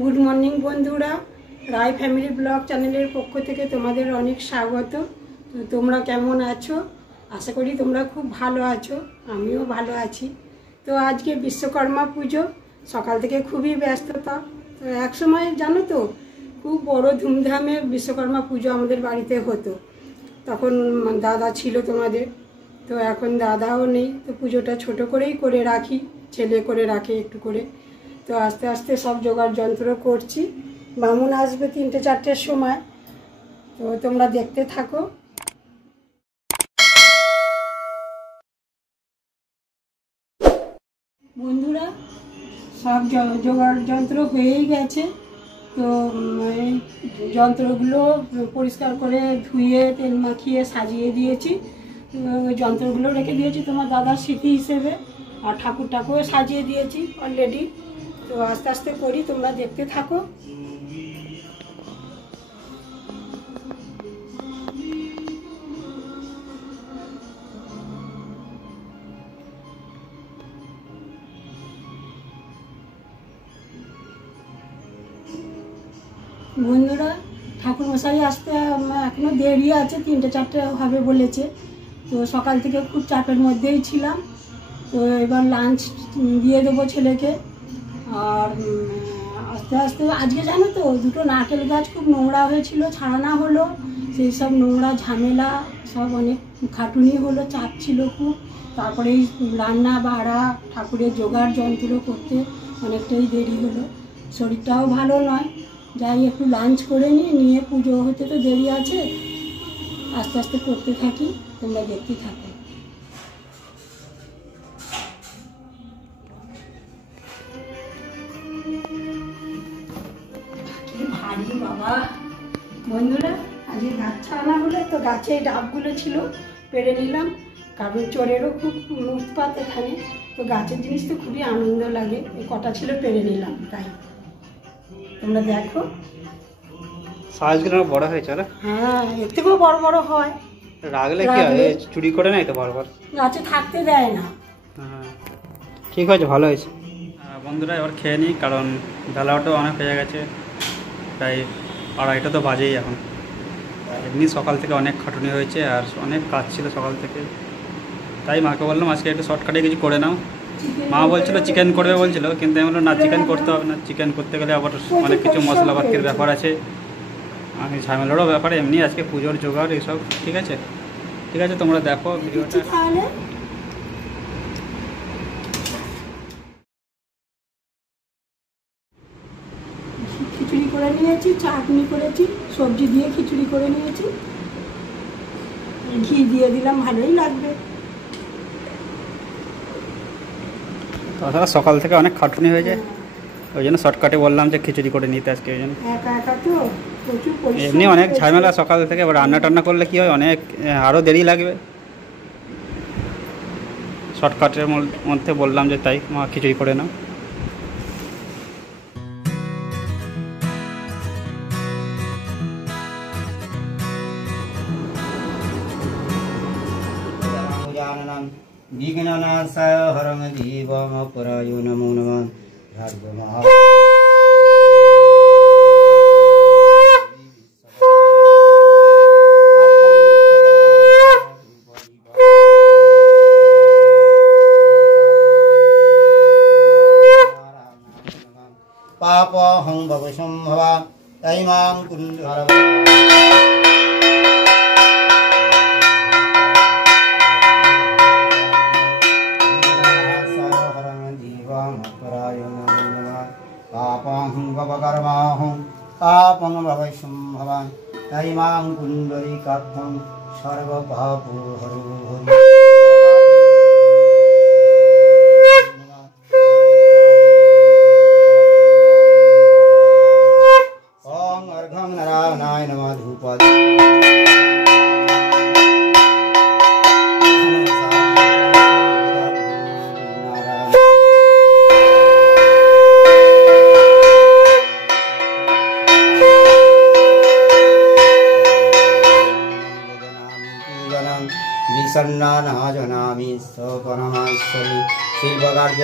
Good morning বন্ধুরা, রায় family blog চ্যানেলের পক্ষ থেকে তোমাদের অনেক স্বাগত। তো তোমরা কেমন আছো? আশা করি তোমরা খুব ভালো আছো, আমিও ভালো আছি। তো আজকে বিশ্বকর্মা পুজো, সকাল থেকে খুবই ব্যস্ততা। তো একসময় জানো তো খুব বড় ধুমধামে বিশ্বকর্মা পুজো আমাদের বাড়িতে হতো। তখন দাদা ছিল তোমাদের, তো এখন দাদাও নেই, তো পুজোটা ছোট করেই করে রাখি, ছেলে করে রাখে একটু করে। তো আস্তে আস্তে সব জোগাড় যন্ত্র করছি। বামুন আসবে 3-4টের সময়, তো তোমরা দেখতে থাকো। বন্ধুরা, সব জোগাড় যন্ত্র হয়েই গেছে। তো এই যন্ত্রগুলো পরিষ্কার করে ধুয়ে তেল মাখিয়ে সাজিয়ে দিয়েছি। যন্ত্রগুলো রেখে দিয়েছি তোমার দাদার স্মৃতি হিসেবে, আর ঠাকুরটাকেও সাজিয়ে দিয়েছি অলরেডি। তো আস্তে আস্তে করি, তোমরা দেখতে থাকো। বন্ধুরা, ঠাকুরমশাই আসতে এখনো দেরি আছে, 3-4টে হবে বলেছে। তো সকাল থেকে খুব চাপের মধ্যেই ছিলাম। তো এবার লাঞ্চ দিয়ে দেবো ছেলেকে। আর আস্তে আস্তে আজকে জানো তো 2টো নারকেল গাছ খুব নোংরা হয়েছিল, ছাড়ানো হলো। সেই সব নোংরা ঝামেলা সব অনেক খাটুনি হলো, চাপ ছিল খুব। তারপরে এই রান্না বাড়া ঠাকুরের জোগাড় যন্ত্র করতে অনেকটাই দেরি হলো। শরীরটাও ভালো নয়, যাই একটু লাঞ্চ করে নিয়ে পুজো হতে তো দেরি আছে। আস্তে আস্তে করতে থাকি, তোমরা দেখতে থাকো। ভারী বাবা। বন্ধুরা, আজকে গাছ আনা হলো, তো গাছে এই ডাবগুলো ছিল, পেড়ে নিলাম। কারণ চোরেরও খুব উৎপাত এখানে, তো গাছের জিনিস তো খুবই আনন্দ লাগে। এই কটা ছিল, পেড়ে নিলাম। তাই তোমরা দেখো, সাইজগুলো বড় হয়েছে না? হ্যাঁ, এর থেকেও বড় বড় হয়। রাগলে কি হয়, চুরি করে নাই তো বারবার, গাছে থাকতে দেয় না। হ্যাঁ ঠিক হয়েছে, ভালো হয়েছে। বন্ধুরা, এবার খেয়ে নিই, কারণ বেলাটাও অনেক হয়ে গেছে, প্রায় 2:30 তো বাজেই এখন। এমনি সকাল থেকে অনেক খাটুনি হয়েছে, আর অনেক কাজ ছিল সকাল থেকে। তাই মাকে বললাম আজকে একটু শর্টকাটে কিছু করে নাও। মা বলছিল চিকেন করবে বলছিল, কিন্তু আমি বললাম না, চিকেন করতে হবে না। চিকেন করতে গেলে আবার অনেক কিছু মশলাপাতির ব্যাপার আছে, আমি ঝামেলারও ব্যাপার। এমনি আজকে পুজোর জোগাড় এসব। ঠিক আছে, ঠিক আছে, তোমরা দেখো ভিডিওটা। খিচুড়ি করে নিয়েছি, চাটনি করেছি, সবজি দিয়ে খিচুড়ি করে নিয়েছি, ঘি দিয়ে দিলাম, ভালোই লাগবে। তাছাড়া সকাল থেকে অনেক খাটুনি হয়ে যায়, ওই জন্য শর্টকাটে বললাম যে খিচুড়ি করে নিতে আজকে। ওই জন্য একা একা তো প্রচুর পরিশ্রম, এমনি অনেক ঝামেলা সকাল থেকে। রান্না টান্না করলে কি হয়, অনেক আরও দেরি লাগবে। শর্টকাটের মধ্যে বললাম যে তাই মা খিচুড়ি করে নাও। বিঘ্ননাশায় হরং জীবমপরায় নমো নমঃ। পাপহং ভবসম্ভবা তৈমাং কুণ্ডর পাপং ভবসম্ভবা তৈমাং কুণ্ডরিকাক্ষং সর্বপাপো হরো হরি। ওং অর্ঘং নারায়ণায় নমঃ ধূপদ। বিষণ্ণা জনামি সপরমেশ্বরী শিল্পকার্য।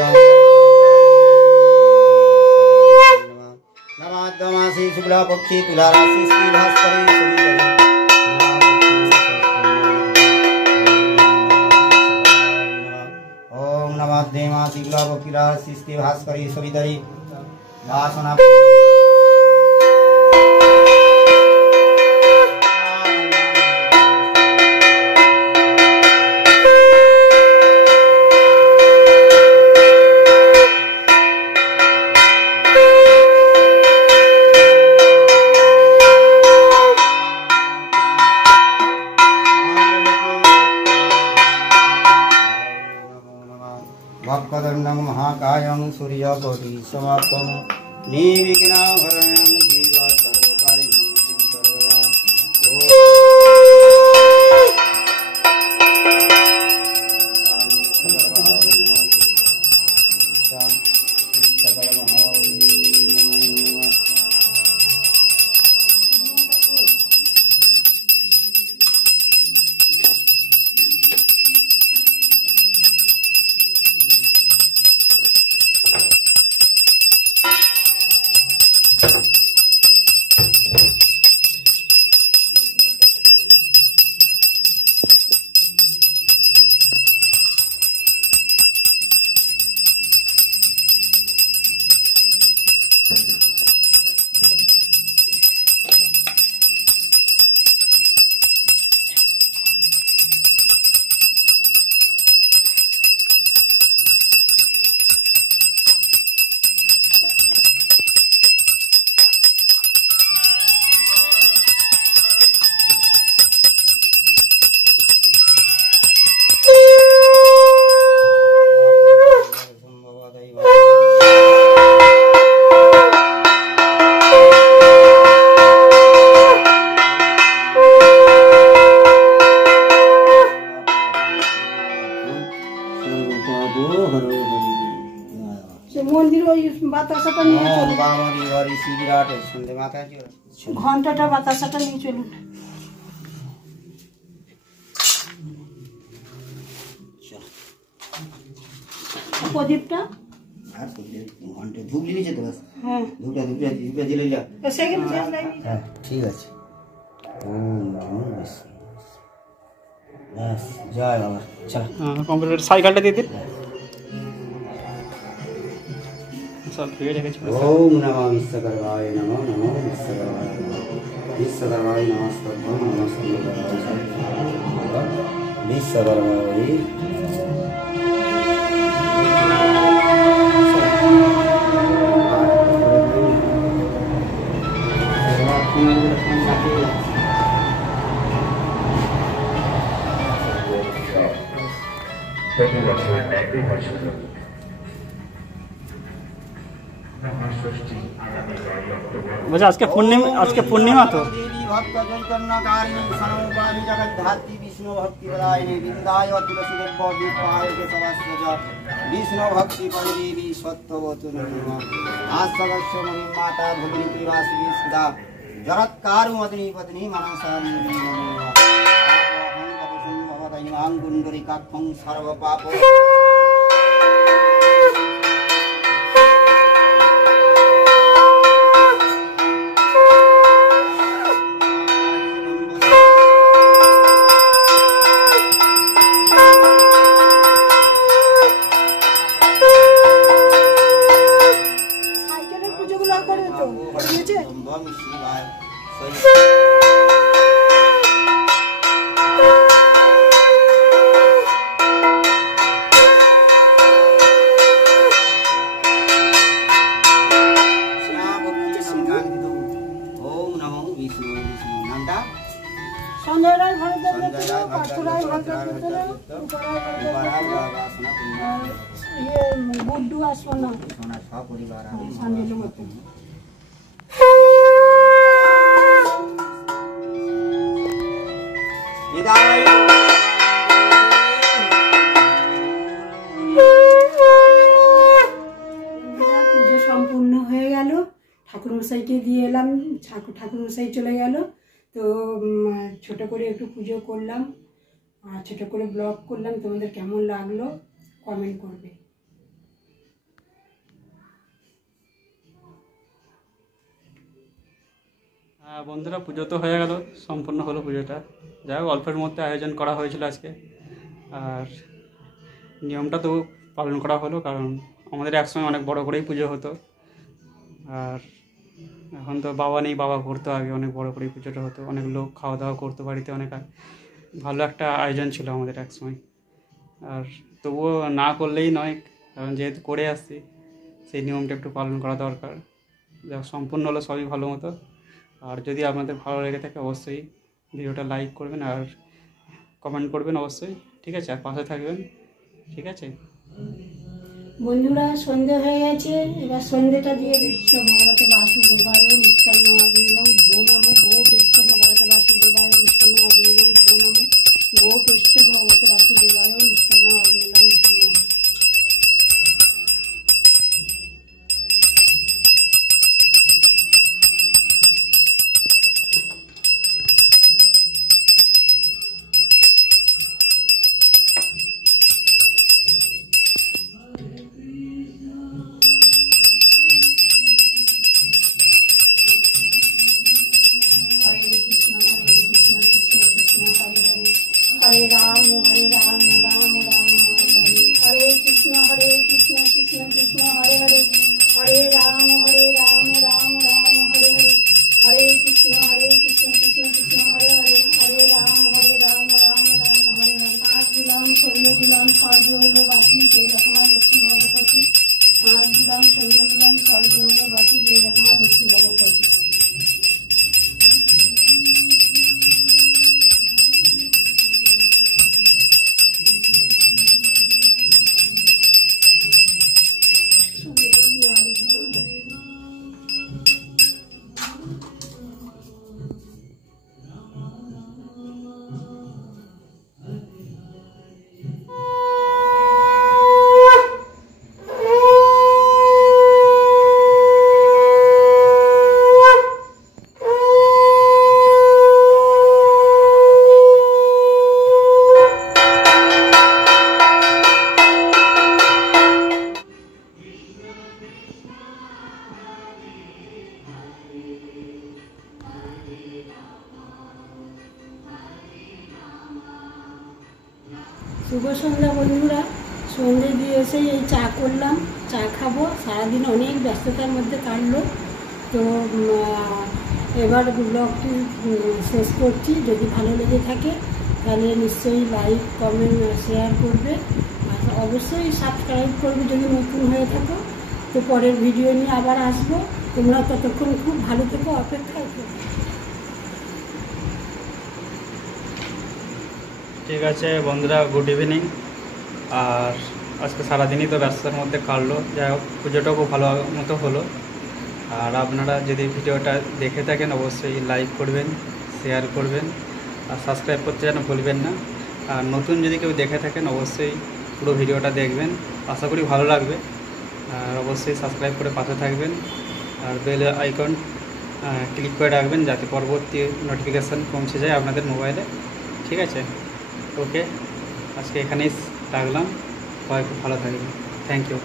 शुक्ला पक्षे तुला राशि श्री भास्करी सवितरी ओम नमः देवा शुक्ला पक्षी राशि श्री भास्करी सवितरी वासना भक्तदण्डं महाकायं सूर्यकोटि समाप्तं निर्विघ्नं जीव सर्वकार्येषु सर्वदा মন্দির ওই বাতাসাটা নিয়ে চলুন, ঘন্টাটা বাতাসাটা নিয়ে চলুন। প্রদীপটা ধূপ নিয়েছে তো? হ্যাঁ ধূপটা দিলে সেখানে হ্যাঁ ঠিক আছে। ব্যাস জয় বাবা। চল কম্পিউটার সাইকেলটা দিয়ে দিন সব ধুয়ে রেখেছি। ओम नमः विश्वकर्माय नमो नमो विश्वकर्माय विश्वकर्माय नमस्तभ्यं नमस्ते विश्वकर्माय বলছি আজকে পূর্ণিমা তো भक्त चैतन्यकारिणी सनोपानि जगद्धात्री विष्णु भक्ति प्रदायिनी विंदाय तुलसी देव विपाय के सवस्वज विष्णु भक्ति परिदेवी सत्ववतु नमः आसगस्य मुनि माता भगिनी प्रिवासिनी सदा जगत्कारु मदनी पत्नी मनसारी नमः अहं भवदयिमां गुण्डरिकाक्षं सर्व पाप সঞ্জয় রায় ভরদ্বাজ পার্থ রায় ভরদ্বাজ গুড্ডু আর সোনা সপরিবার সান্ডেলের মতো পুজো সম্পূর্ণ হয়ে গেল। ঠাকুরমশাইকে দিয়ে এলাম, ঠাকুরমশাই চলে গেল। তো ছোট করে একটু পুজো করলাম আর ছোট করে ব্লগ করলাম। তোমাদের কেমন লাগলো কমেন্ট করবে। বন্ধুরা, পুজো তো হয়ে গেল, সম্পূর্ণ হলো পুজোটা। যাই হোক, অল্পের মধ্যে আয়োজন করা হয়েছিল আজকে, আর নিয়মটা তো পালন করা হলো, কারণ আমাদের একসময় অনেক বড় করেই পুজো হতো। আর এখন তো বাবা নেই, বাবা করতো আগে, অনেক বড় করেই পুজোটা হতো, অনেক লোক খাওয়া দাওয়া করতো বাড়িতে, অনেক ভালো একটা আয়োজন ছিল আমাদের একসময়। আর তবুও না করলেই নয়, কারণ যেহেতু করে আসছি সেই নিয়মটা একটু পালন করা দরকার। যা সম্পূর্ণ হলো সবই ভালো মতো। আর যদি আপনাদের ভালো লেগে থাকে অবশ্যই ভিডিওটা লাইক করবেন আর কমেন্ট করবেন অবশ্যই, ঠিক আছে? আর পাশে থাকবেন, ঠিক আছে? বন্ধুরা, সন্ধে হয়ে গেছে, এবার সন্ধেটা দিয়ে বিশ্ব ভগবতে বাসুদেবায় মিষ্টান্ন আদিলম ভো নমো গো বিশ্ব ভগবতে বাসুদেবায় মিষ্টান্ন আদিলম ভো নমো গো বিশ্ব ভগবতে বাসুদেবায় মিষ্টান্ন আদিলম ভো নমো। हरे राम राम राम हरे हरे, हरे कृष्ण कृष्ण कृष्ण हरे हरे, हरे राम राम राम हरे हरे, हरे कृष्ण कृष्ण कृष्ण हरे हरे, हरे राम राम राम हरे हरे। आज दिलाम सन्ধ্যে দিলাম, স্বর্গ হলো বাতি, যে রকমা লক্ষ্মী ভগবতী। আজ দিলাম সন্ধ্যে দিলাম, স্বর্গ হলো বাতি, যে রকমা লক্ষ্মী ভগবতী। শুভ সন্ধ্যা বন্ধুরা, সন্ধ্যে দিয়ে এসেই এই চা করলাম, চা খাবো। সারাদিন অনেক ব্যস্ততার মধ্যে কাটলো, তো এবার ব্লগটি শেষ করছি। যদি ভালো লেগে থাকে তাহলে নিশ্চয়ই লাইক কমেন্ট শেয়ার করবে, আর অবশ্যই সাবস্ক্রাইব করবে যদি নতুন হয়ে থাকো। তো পরের ভিডিও নিয়ে আবার আসবো, তোমরা ততক্ষণ খুব ভালো থেকো, অপেক্ষায় থেকো। ঠিক আছে বন্ধুরা, গুড ইভিনিং। আর আজকে সারাদিনই তো ব্যস্ততার মধ্যে কাটলো, যাই হোক পুজোটাও খুব ভালো মতো হলো। আর আপনারা যদি ভিডিওটা দেখে থাকেন অবশ্যই লাইক করবেন, শেয়ার করবেন, আর সাবস্ক্রাইব করতে যেন ভুলবেন না। আর নতুন যদি কেউ দেখে থাকেন অবশ্যই পুরো ভিডিওটা দেখবেন, আশা করি ভালো লাগবে। আর অবশ্যই সাবস্ক্রাইব করে পাশে থাকবেন, আর বেল আইকন ক্লিক করে রাখবেন যাতে পরবর্তী নোটিফিকেশান পৌঁছে যায় আপনাদের মোবাইলে, ঠিক আছে? ওকে, আজকে এখানেই রাখলাম, সবাই খুব ভালো থাকবেন, থ্যাংক ইউ।